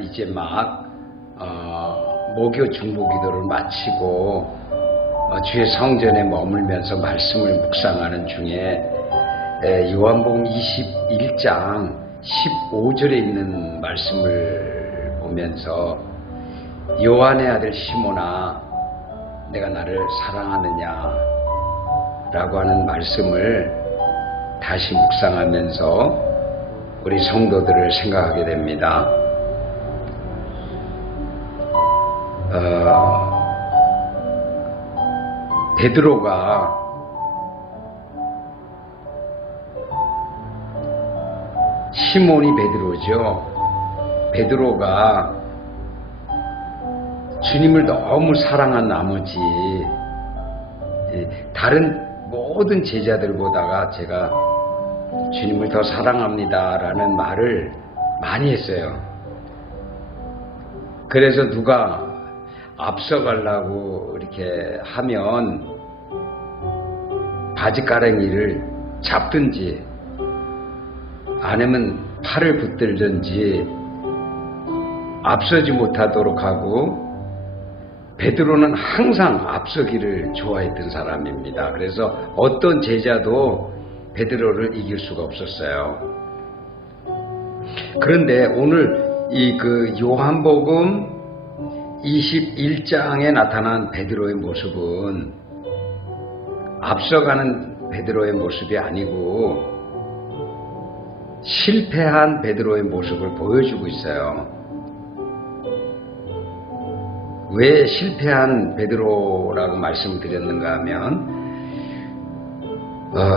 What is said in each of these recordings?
이제 막 목요 중보기도를 마치고 주의 성전에 머물면서 말씀을 묵상하는 중에 요한복음 21장 15절에 있는 말씀을 보면서 요한의 아들 시몬아 내가 나를 사랑하느냐 라고 하는 말씀을 다시 묵상하면서 우리 성도들을 생각하게 됩니다. 베드로가 시몬이 베드로죠. 베드로가 주님을 너무 사랑한 나머지 다른 모든 제자들보다가 제가 주님을 더 사랑합니다 라는 말을 많이 했어요. 그래서 누가 앞서가려고 이렇게 하면 바지가랑이를 잡든지 아니면 팔을 붙들든지 앞서지 못하도록 하고, 베드로는 항상 앞서기를 좋아했던 사람입니다. 그래서 어떤 제자도 베드로를 이길 수가 없었어요. 그런데 오늘 그 요한복음 21장에 나타난 베드로의 모습은 앞서가는 베드로의 모습이 아니고 실패한 베드로의 모습을 보여주고 있어요. 왜 실패한 베드로라고 말씀을 드렸는가 하면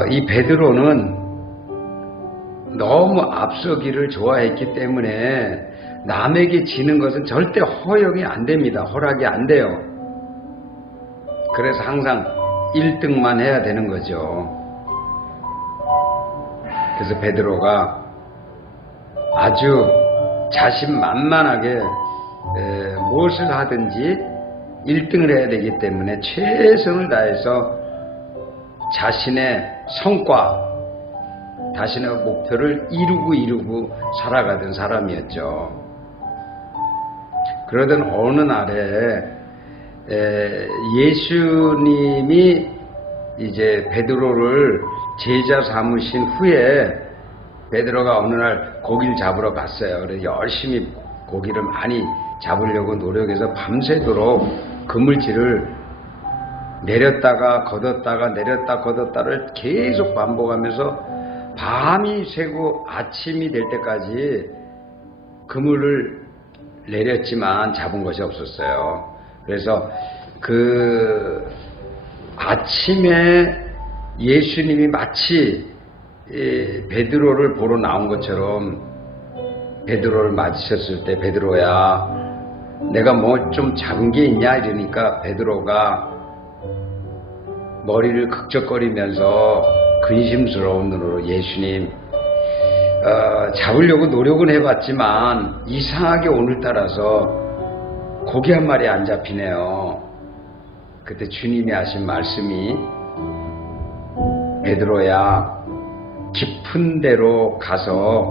이 베드로는 너무 앞서기를 좋아했기 때문에 남에게 지는 것은 절대 허용이 안 됩니다. 허락이 안 돼요. 그래서 항상 1등만 해야 되는 거죠. 그래서 베드로가 아주 자신만만하게 무엇을 하든지 1등을 해야 되기 때문에 최선을 다해서 자신의 성과, 자신의 목표를 이루고 살아가던 사람이었죠. 그러던 어느 날에 예수님이 이제 베드로를 제자 삼으신 후에 베드로가 어느 날 고기를 잡으러 갔어요. 그래서 열심히 고기를 많이 잡으려고 노력해서 밤새도록 그물질을 내렸다가 걷었다가 내렸다 걷었다를 계속 반복하면서 밤이 새고 아침이 될 때까지 그물을 내렸지만 잡은 것이 없었어요. 그래서 그 아침에 예수님이 마치 베드로를 보러 나온 것처럼 베드로를 맞으셨을 때 베드로야 내가 뭐 좀 잡은 게 있냐 이러니까 베드로가 머리를 극적거리면서 근심스러운 눈으로 예수님 잡으려고 노력은 해봤지만 이상하게 오늘따라서 고기 한 마리 안 잡히네요. 그때 주님이 하신 말씀이 베드로야 깊은 데로 가서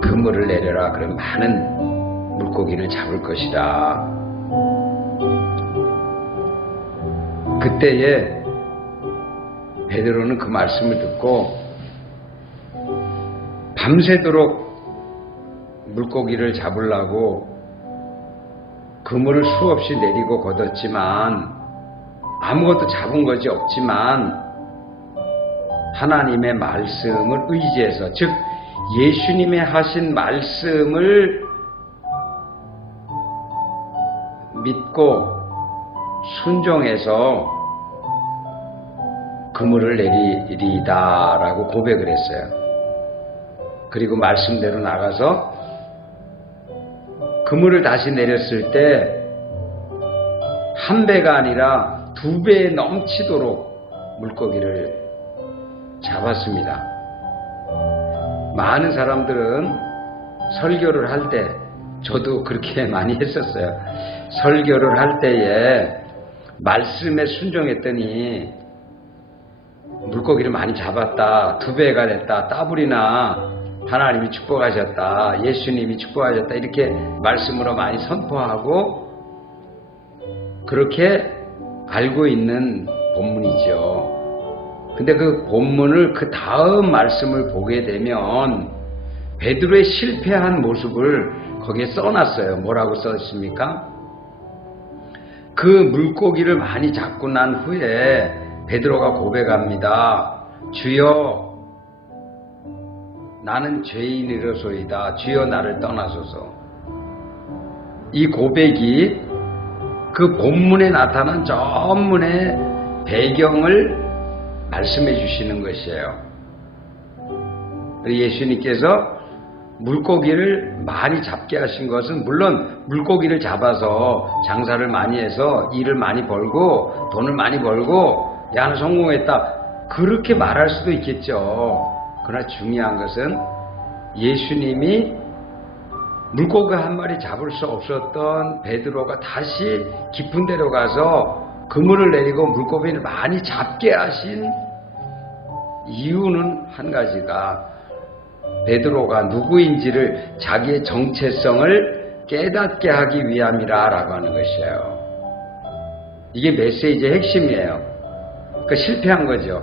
그물을 내려라. 그럼 많은 물고기를 잡을 것이다. 그때에 베드로는 그 말씀을 듣고 밤새도록 물고기를 잡으려고 그물을 수없이 내리고 걷었지만 아무것도 잡은 것이 없지만 하나님의 말씀을 의지해서, 즉 예수님의 하신 말씀을 믿고 순종해서 그물을 내리리이다 라고 고백을 했어요. 그리고 말씀대로 나가서 그물을 다시 내렸을 때 한 배가 아니라 2배 넘치도록 물고기를 잡았습니다. 많은 사람들은 설교를 할 때, 저도 그렇게 많이 했었어요. 설교를 할 때에 말씀에 순종했더니 물고기를 많이 잡았다, 2배가 됐다, 따블이나 하나님이 축복하셨다, 예수님이 축복하셨다 이렇게 말씀으로 많이 선포하고 그렇게 알고 있는 본문이죠. 근데 그 본문을 그 다음 말씀을 보게 되면 베드로의 실패한 모습을 거기에 써놨어요. 뭐라고 써있습니까? 그 물고기를 많이 잡고 난 후에 베드로가 고백합니다. 주여, 나는 죄인이로소이다. 주여, 나를 떠나소서. 이 고백이 그 본문에 나타난 전문의 배경을 말씀해 주시는 것이에요. 예수님께서 물고기를 많이 잡게 하신 것은 물론 물고기를 잡아서 장사를 많이 해서 일을 많이 벌고 돈을 많이 벌고 야, 성공했다 그렇게 말할 수도 있겠죠. 그러나 중요한 것은 예수님이 물고기 한 마리 잡을 수 없었던 베드로가 다시 깊은 데로 가서 그물을 내리고 물고기를 많이 잡게 하신 이유는 한 가지가 베드로가 누구인지를 자기의 정체성을 깨닫게 하기 위함이라 라고 하는 것이에요. 이게 메시지의 핵심이에요. 그러니까 실패한 거죠.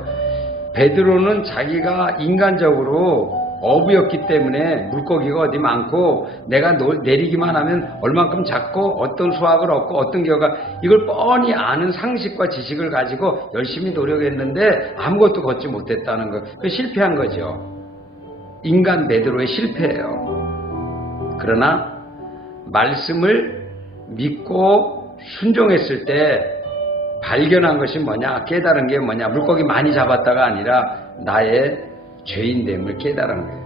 베드로는 자기가 인간적으로 어부였기 때문에 물고기가 어디 많고 내가 내리기만 하면 얼만큼 잡고 어떤 수확을 얻고 어떤 결과 이걸 뻔히 아는 상식과 지식을 가지고 열심히 노력했는데 아무것도 걷지 못했다는 거. 그 실패한 거죠. 인간 베드로의 실패예요. 그러나 말씀을 믿고 순종했을 때 발견한 것이 뭐냐, 깨달은 게 뭐냐, 물고기 많이 잡았다가 아니라 나의 죄인됨을 깨달은 거예요.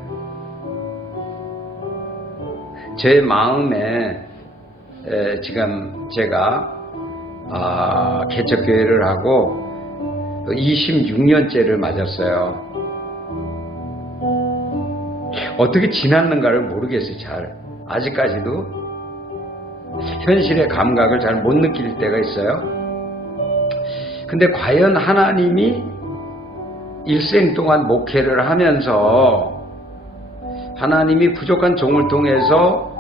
제 마음에 지금 제가 개척교회를 하고 26년째를 맞았어요. 어떻게 지났는가를 모르겠어요. 잘 아직까지도 현실의 감각을 잘 못 느낄 때가 있어요. 근데 과연 하나님이 일생 동안 목회를 하면서 하나님이 부족한 종을 통해서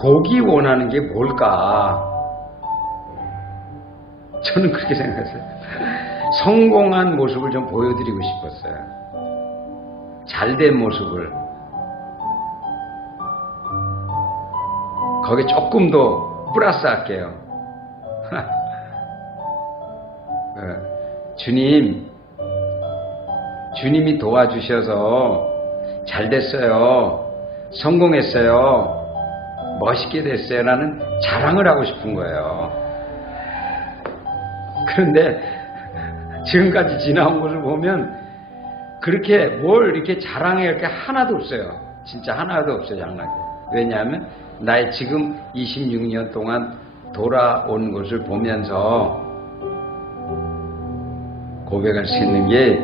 보기 원하는 게 뭘까? 저는 그렇게 생각했어요. 성공한 모습을 좀 보여드리고 싶었어요. 잘된 모습을. 거기에 조금 더 플러스 할게요. 주님이 도와주셔서 잘 됐어요. 성공했어요. 멋있게 됐어요. 라는 자랑을 하고 싶은 거예요. 그런데 지금까지 지나온 것을 보면 그렇게 뭘 이렇게 자랑할 게 하나도 없어요. 진짜 하나도 없어요. 자랑할 게. 왜냐하면 나의 지금 26년 동안 돌아온 것을 보면서 고백할 수 있는 게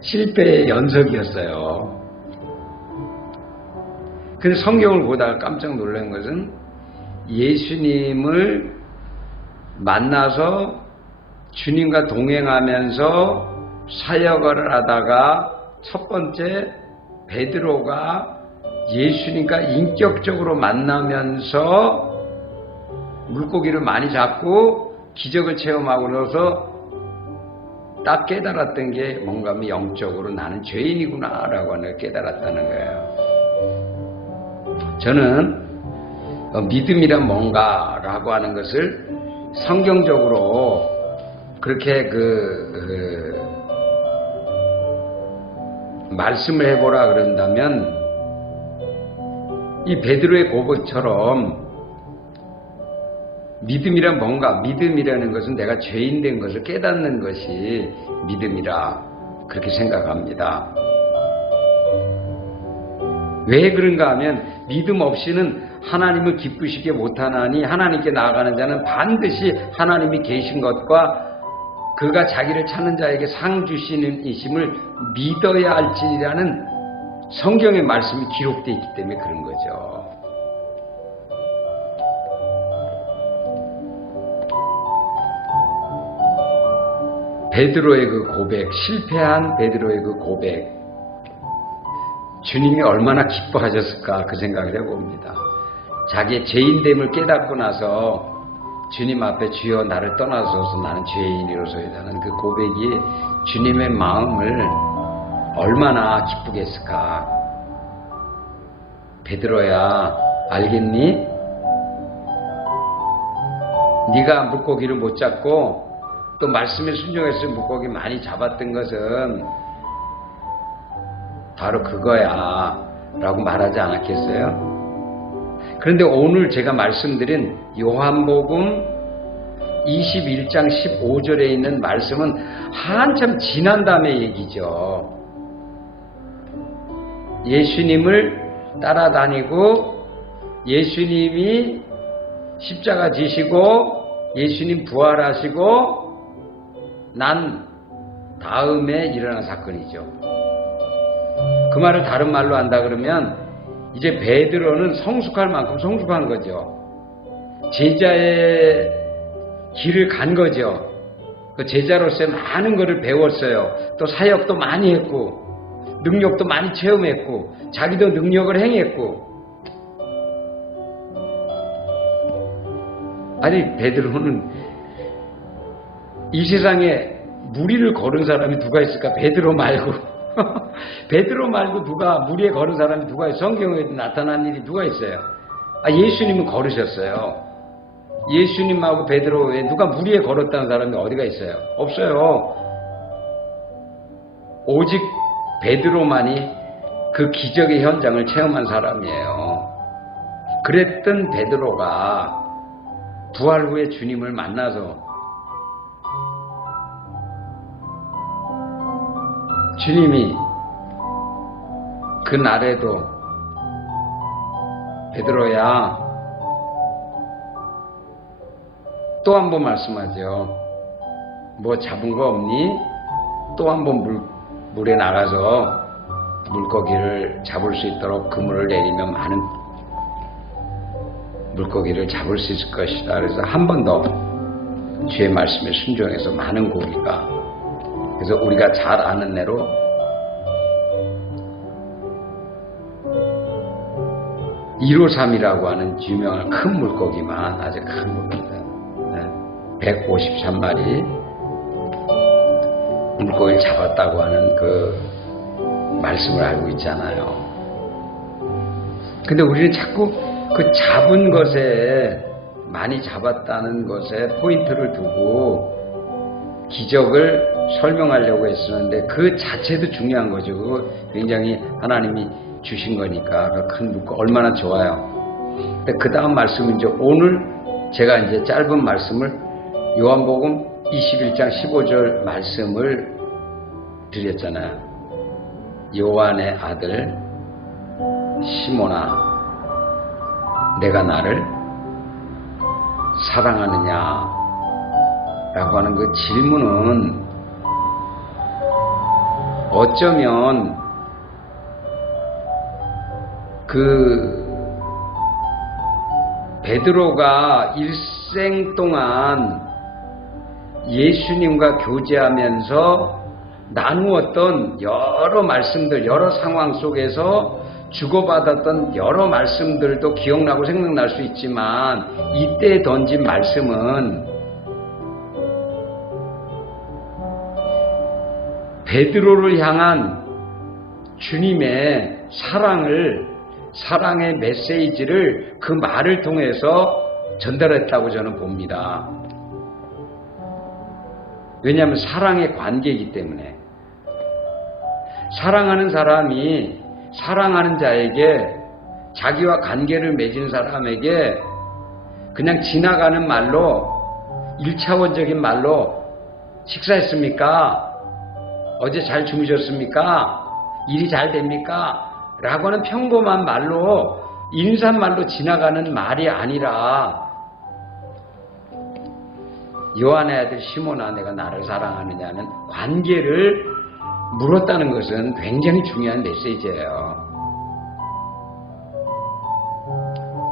실패의 연속이었어요. 근데 성경을 보다가 깜짝 놀란 것은 예수님을 만나서 주님과 동행하면서 사역을 하다가 첫 번째 베드로가 예수님과 인격적으로 만나면서 물고기를 많이 잡고 기적을 체험하고 나서 딱 깨달았던 게 뭔가 영적으로 나는 죄인이구나 라고 하는 걸 깨달았다는 거예요. 저는 믿음이란 뭔가라고 하는 것을 성경적으로 그렇게 말씀을 해보라 그런다면 이 베드로의 고백처럼 믿음이란 뭔가, 믿음이라는 것은 내가 죄인 된 것을 깨닫는 것이 믿음이라 그렇게 생각합니다. 왜 그런가 하면 믿음 없이는 하나님을 기쁘시게 못하나니 하나님께 나아가는 자는 반드시 하나님이 계신 것과 그가 자기를 찾는 자에게 상 주시는 이심을 믿어야 할지라는 성경의 말씀이 기록되어 있기 때문에 그런 거죠. 베드로의 그 고백, 실패한 베드로의 그 고백, 주님이 얼마나 기뻐하셨을까 그 생각을 해봅니다. 자기의 죄인됨을 깨닫고 나서 주님 앞에 주여 나를 떠나소서 나는 죄인이로소이다는 그 고백이 주님의 마음을 얼마나 기쁘겠을까. 베드로야 알겠니? 네가 물고기를 못 잡고 또 말씀에 순종해서 물고기 많이 잡았던 것은 바로 그거야 라고 말하지 않았겠어요? 그런데 오늘 제가 말씀드린 요한복음 21장 15절에 있는 말씀은 한참 지난 다음의 얘기죠. 예수님을 따라다니고 예수님이 십자가 지시고 예수님 부활하시고 난 다음에 일어난 사건이죠. 그 말을 다른 말로 한다 그러면 이제 베드로는 성숙할 만큼 성숙한 거죠. 제자의 길을 간 거죠. 그 제자로서의 많은 것을 배웠어요. 또 사역도 많이 했고 능력도 많이 체험했고 자기도 능력을 행했고. 아니 베드로는 이 세상에 무리를 걸은 사람이 누가 있을까? 베드로 말고 베드로 말고 누가 무리에 걸은 사람이 누가 있어요? 성경에 나타난 일이 누가 있어요? 예수님은 걸으셨어요. 예수님하고 베드로 외에 누가 무리에 걸었다는 사람이 어디가 있어요? 없어요. 오직 베드로만이 그 기적의 현장을 체험한 사람이에요. 그랬던 베드로가 부활 후에 주님을 만나서 주님이 그 날에도 베드로야 또 한 번 말씀하죠. 뭐 잡은 거 없니? 또 한 번 물에 나가서 물고기를 잡을 수 있도록 그물을 내리면 많은 물고기를 잡을 수 있을 것이다. 그래서 한 번 더 주의 말씀에 순종해서 많은 고기가, 그래서 우리가 잘 아는 대로 (153이라고) 하는 유명한 큰 물고기만, 아주 큰 물고기다. 153마리 물고기를 잡았다고 하는 그 말씀을 알고 있잖아요. 근데 우리는 자꾸 그 잡은 것에, 많이 잡았다는 것에 포인트를 두고 기적을 설명하려고 했었는데 그 자체도 중요한 거죠. 그거 굉장히 하나님이 주신 거니까 그 큰 물고기 얼마나 좋아요. 근데 그 다음 말씀은 이제 오늘 제가 이제 짧은 말씀을 요한복음 21장 15절 말씀을 드렸잖아요. 요한의 아들 시몬아, 내가 나를 사랑하느냐 라고 하는 그 질문은 어쩌면 그 베드로가 일생 동안 예수님과 교제하면서 나누었던 여러 말씀들, 여러 상황 속에서 주고받았던 여러 말씀들도 기억나고 생각날 수 있지만, 이때 던진 말씀은 베드로를 향한 주님의 사랑의 메시지를 그 말을 통해서 전달했다고 저는 봅니다. 왜냐하면 사랑의 관계이기 때문에. 사랑하는 사람이 사랑하는 자에게, 자기와 관계를 맺은 사람에게 그냥 지나가는 말로, 1차원적인 말로 식사했습니까? 어제 잘 주무셨습니까? 일이 잘 됩니까? 라고 하는 평범한 말로, 인사말로 지나가는 말이 아니라, 요한의 아들 시몬아, 내가 나를 사랑하느냐는 관계를 물었다는 것은 굉장히 중요한 메시지예요.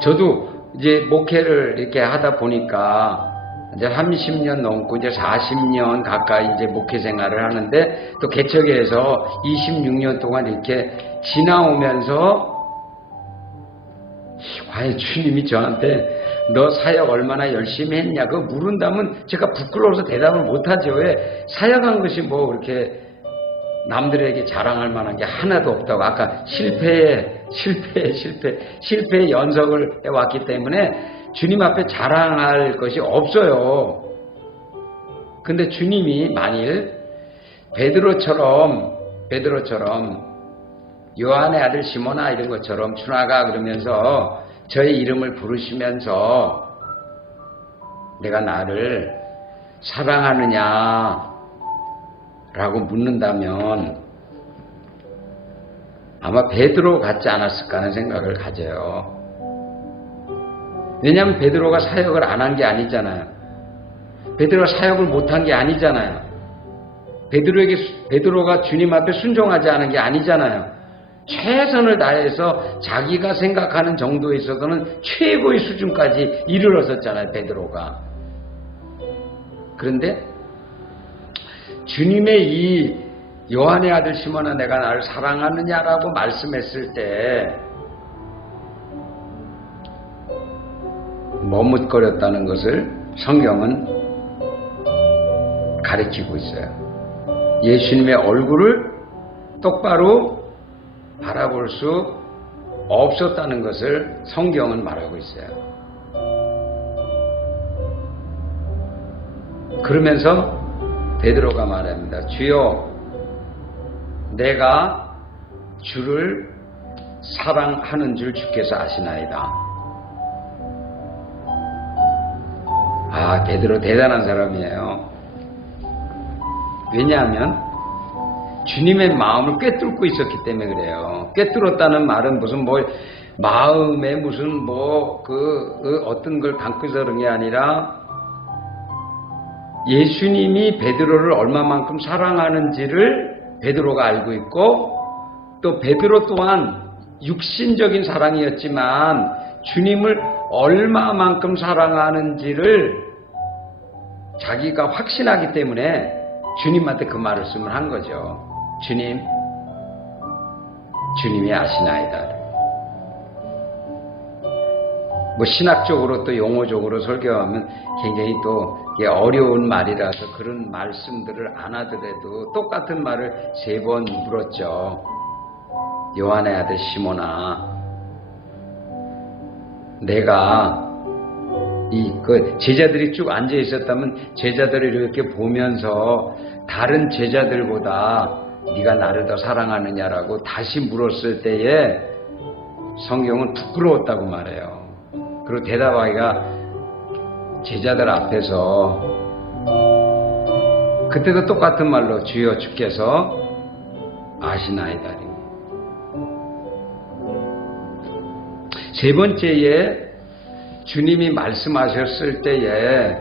저도 이제 목회를 이렇게 하다 보니까 이제 30년 넘고 이제 40년 가까이 이제 목회 생활을 하는데 또 개척에서 26년 동안 이렇게 지나오면서 과연 주님이 저한테 너 사역 얼마나 열심히 했냐 그거 물은다면 제가 부끄러워서 대답을 못하죠. 왜? 사역한 것이 뭐 그렇게 남들에게 자랑할 만한 게 하나도 없다고. 아까 실패의 연속을 해왔기 때문에 주님 앞에 자랑할 것이 없어요. 근데 주님이 만일 베드로처럼 요한의 아들 시몬아 이런 것처럼 추나가 그러면서 저의 이름을 부르시면서 내가 나를 사랑하느냐 라고 묻는다면 아마 베드로 같지 않았을까 하는 생각을 가져요. 왜냐하면 베드로가 사역을 안 한 게 아니잖아요. 베드로가 사역을 못한 게 아니잖아요. 베드로가 주님 앞에 순종하지 않은 게 아니잖아요. 최선을 다해서 자기가 생각하는 정도에 있어서는 최고의 수준까지 이르렀었잖아요, 베드로가. 그런데 주님의 이 요한의 아들 시몬아 내가 나를 사랑하느냐라고 말씀했을 때 머뭇거렸다는 것을 성경은 가르치고 있어요. 예수님의 얼굴을 똑바로 바라볼 수 없었다는 것을 성경은 말하고 있어요. 그러면서 베드로가 말합니다. 주여, 내가 주를 사랑하는 줄 주께서 아시나이다. 아, 베드로 대단한 사람이에요. 왜냐하면 주님의 마음을 꿰뚫고 있었기 때문에 그래요. 꿰뚫었다는 말은 무슨 뭐 마음에 무슨 뭐 어떤 걸 담고 서는 게 아니라 예수님이 베드로를 얼마만큼 사랑하는지를 베드로가 알고 있고 또 베드로 또한 육신적인 사랑이었지만 주님을 얼마만큼 사랑하는지를 자기가 확신하기 때문에 주님한테 그 말씀을 한 거죠. 주님이 아시나이다. 뭐 신학적으로 또 용어적으로 설교하면 굉장히 또 어려운 말이라서 그런 말씀들을 안 하더라도 똑같은 말을 3번 물었죠. 요한의 아들 시몬아, 내가 제자들이 쭉 앉아 있었다면 제자들을 이렇게 보면서 다른 제자들보다 네가 나를 더 사랑하느냐라고 다시 물었을 때에 성경은 부끄러웠다고 말해요. 그리고 대답하기가 제자들 앞에서 그때도 똑같은 말로 주여 주께서 아시나이다. 3번째에 주님이 말씀하셨을 때에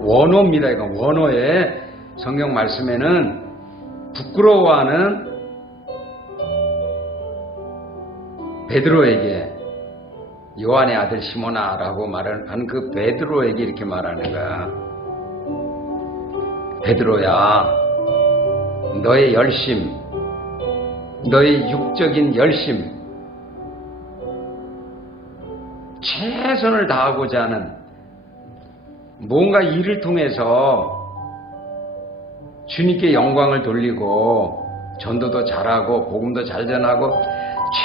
원어입니다. 이건 원어에 성경 말씀에는 부끄러워하는 베드로에게 요한의 아들 시몬아라고 말하는 그 베드로에게 이렇게 말하는 거야. 베드로야, 너의 열심, 너의 육적인 열심, 최선을 다하고자 하는 뭔가 일을 통해서 주님께 영광을 돌리고 전도도 잘하고 복음도 잘 전하고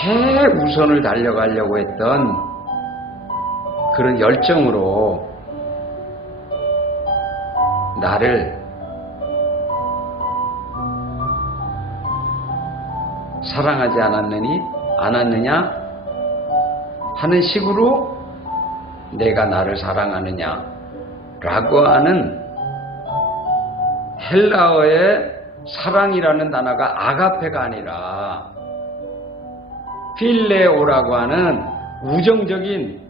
최우선을 달려가려고 했던 그런 열정으로 나를 사랑하지 않았느냐 하는 식으로 내가 나를 사랑하느냐라고 하는 헬라어의 사랑이라는 단어가 아가페가 아니라 필레오라고 하는 우정적인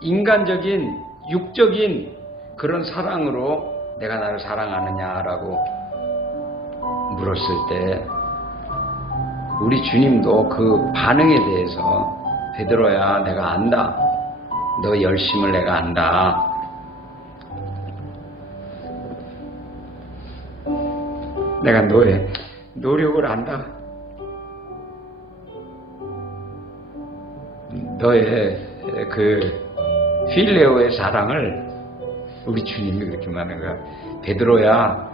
인간적인 육적인 그런 사랑으로 내가 나를 사랑하느냐라고 물었을 때 우리 주님도 그 반응에 대해서 베드로야, 내가 안다. 너 열심을 내가 안다. 내가 너의 노력을 안다. 너의 그 필레오의 사랑을 우리 주님이 그렇게 말하는 거야. 베드로야,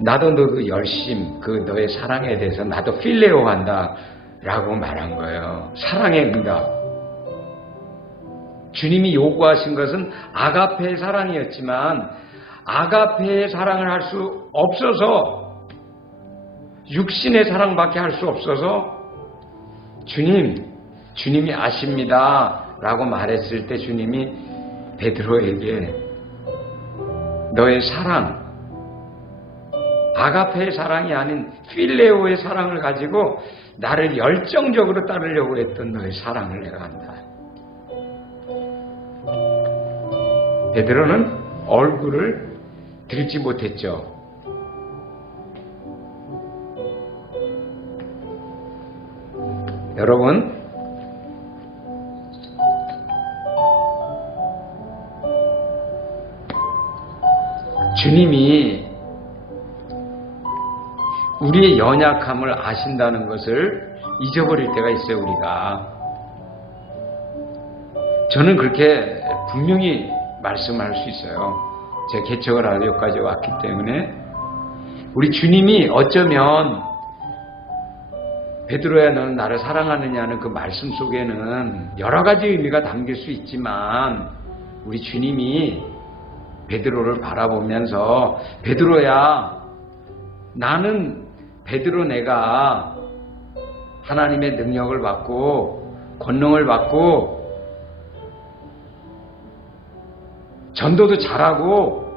나도 너도 열심, 그 너의 사랑에 대해서 나도 필레오 한다 라고 말한 거예요. 사랑의 응답. 주님이 요구하신 것은 아가페의 사랑이었지만 아가페의 사랑을 할 수 없어서, 육신의 사랑밖에 할 수 없어서 주님이 아십니다 라고 말했을 때 주님이 베드로에게 너의 사랑, 아가페의 사랑이 아닌 필레오의 사랑을 가지고 나를 열정적으로 따르려고 했던 너의 사랑을 내가 안다. 베드로는 얼굴을 들지 못했죠. 여러분, 주님이 우리의 연약함을 아신다는 것을 잊어버릴 때가 있어요, 우리가. 저는 그렇게 분명히 말씀할 수 있어요. 제가 개척을 하러 여기까지 왔기 때문에. 우리 주님이 어쩌면 베드로야 너는 나를 사랑하느냐는 그 말씀 속에는 여러 가지 의미가 담길 수 있지만 우리 주님이 베드로를 바라보면서 베드로야, 나는 베드로 내가 하나님의 능력을 받고 권능을 받고 전도도 잘하고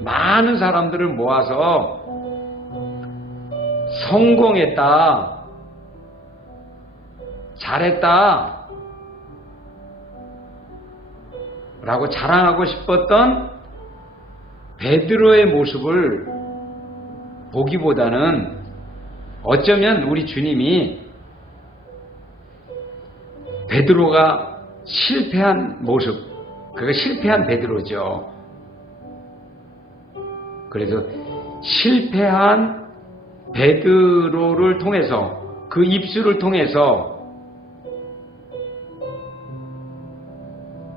많은 사람들을 모아서 성공했다, 잘했다 라고 자랑하고 싶었던 베드로의 모습을 보기보다는 어쩌면 우리 주님이 베드로가 실패한 모습, 그가 실패한 베드로죠. 그래서 실패한 베드로를 통해서, 그 입술을 통해서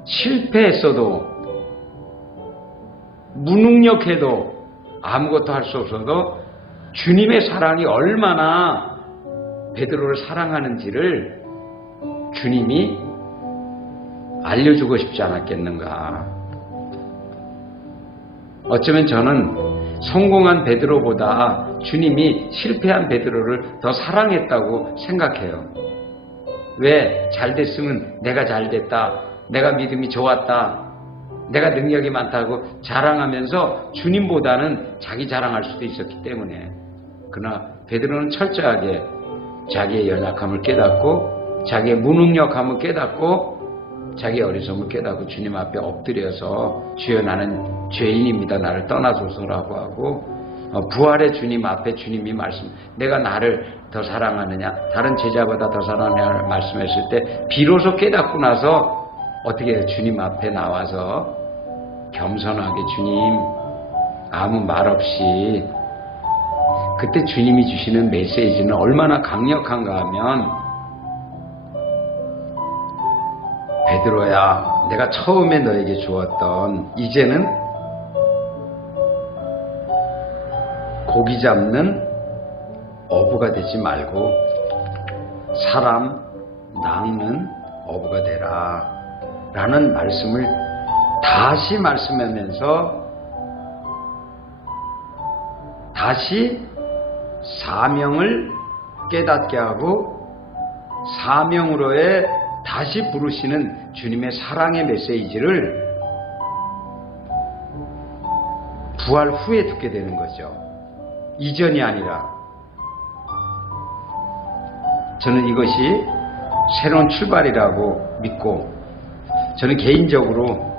실패했어도, 무능력해도, 아무것도 할 수 없어도 주님의 사랑이 얼마나 베드로를 사랑하는지를 주님이 알려주고 싶지 않았겠는가. 어쩌면 저는 성공한 베드로보다 주님이 실패한 베드로를 더 사랑했다고 생각해요. 왜? 잘됐으면 내가 잘됐다, 내가 믿음이 좋았다, 내가 능력이 많다고 자랑하면서 주님보다는 자기 자랑할 수도 있었기 때문에. 그러나 베드로는 철저하게 자기의 연약함을 깨닫고 자기의 무능력함을 깨닫고 자기의 어리석음을 깨닫고 주님 앞에 엎드려서 주여 나는 죄인입니다, 나를 떠나소서라고 하고 부활의 주님 앞에 주님이 말씀, 내가 나를 더 사랑하느냐, 다른 제자보다 더 사랑하느냐 말씀했을 때 비로소 깨닫고 나서 어떻게 해요? 주님 앞에 나와서 겸손하게 주님 아무 말 없이, 그때 주님이 주시는 메시지는 얼마나 강력한가 하면 베드로야, 내가 처음에 너에게 주었던, 이제는 고기 잡는 어부가 되지 말고 사람 낚는 어부가 되라 라는 말씀을 다시 말씀하면서 다시 사명을 깨닫게 하고 사명으로의 다시 부르시는 주님의 사랑의 메시지를 부활 후에 듣게 되는 거죠. 이전이 아니라. 저는 이것이 새로운 출발이라고 믿고, 저는 개인적으로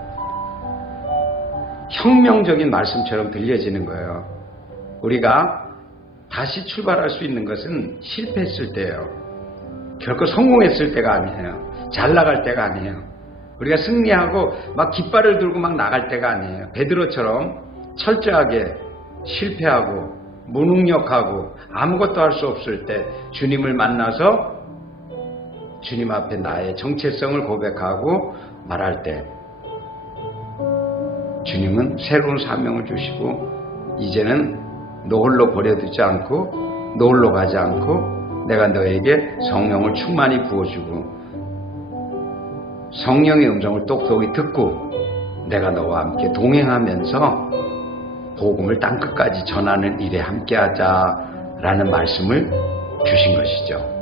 혁명적인 말씀처럼 들려지는 거예요. 우리가 다시 출발할 수 있는 것은 실패했을 때예요. 결코 성공했을 때가 아니에요. 잘 나갈 때가 아니에요. 우리가 승리하고 막 깃발을 들고 막 나갈 때가 아니에요. 베드로처럼 철저하게 실패하고 무능력하고 아무것도 할 수 없을 때 주님을 만나서 주님 앞에 나의 정체성을 고백하고 말할 때 주님은 새로운 사명을 주시고 이제는 너 홀로 버려두지 않고 너 홀로 가지 않고 내가 너에게 성령을 충만히 부어주고 성령의 음성을 똑똑히 듣고 내가 너와 함께 동행하면서 복음을 땅끝까지 전하는 일에 함께하자라는 말씀을 주신 것이죠.